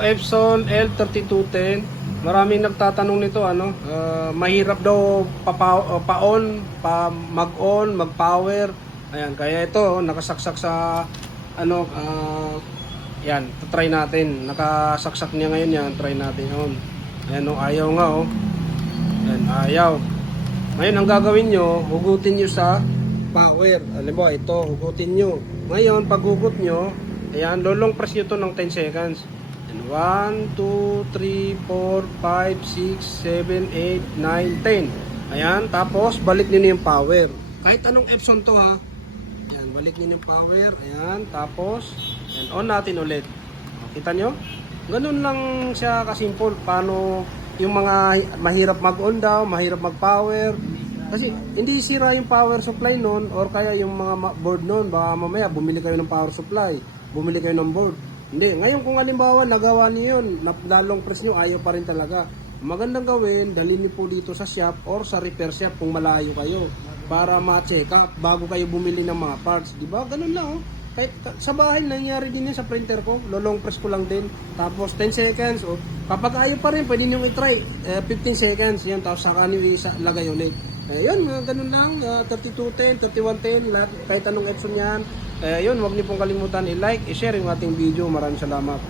Epson L3210, maraming nagtatanong nito mahirap daw pa-on, mag-on, mag-power. Ayan, kaya ito nakasaksak sa yan, try natin. Nakasaksak niya ngayon yan, try natin on. Ayan ayaw nga Ayan, ayaw. Ngayon ang gagawin nyo, hugutin nyo sa power. Alam mo, ito, hugutin nyo. Ngayon, pag hugot nyo, ayan, lolong press nyo to ng 10 seconds. 1, 2, 3, 4, 5, 6, 7, 8, 9, 10. Ayan, tapos balik nyo na yung power. Kahit anong Epson to ha. Ayan, balik nyo na yung power. Ayan, tapos ayan, on natin ulit. Kita nyo? Ganun lang siya kasimple. Paano yung mga mahirap mag-on daw, mahirap mag-power. Kasi hindi sira yung power supply nun or kaya yung mga board nun. Baka mamaya bumili kayo ng power supply, bumili kayo ng board. Hindi. Ngayon kung halimbawa nagawa niyo yun, lalong press nyo, ayaw pa rin talaga. Magandang gawin, dalhin niyo po dito sa shop or sa repair shop kung malayo kayo para ma-check up bago kayo bumili ng mga parts. Diba? Ganun lang Kahit sa bahay nangyari din yun sa printer ko. Lolong press ko lang din. Tapos 10 seconds. Kapag ayaw pa rin, pwede nyo i-try. 15 seconds. Yan. Tapos saka nyo lagay ulit. Yun, ganun lang. 3210, 3110, lahat, kahit anong Epson yan. Yun, huwag niyo pong kalimutan i-like, i-share yung ating video. Maraming salamat.